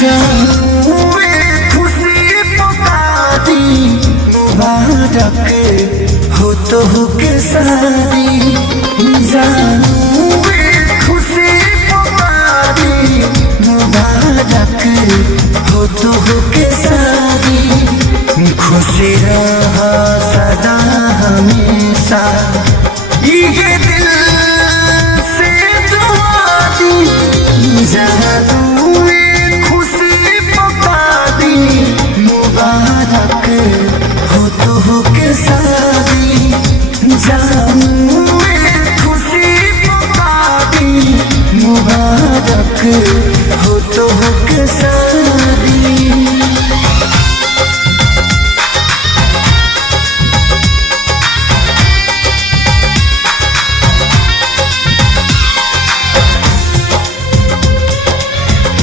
जाऊँ खुशी पुकारी मुबारक हो तो हो के सारी। जाऊँ खुशी पुकारी मुबारक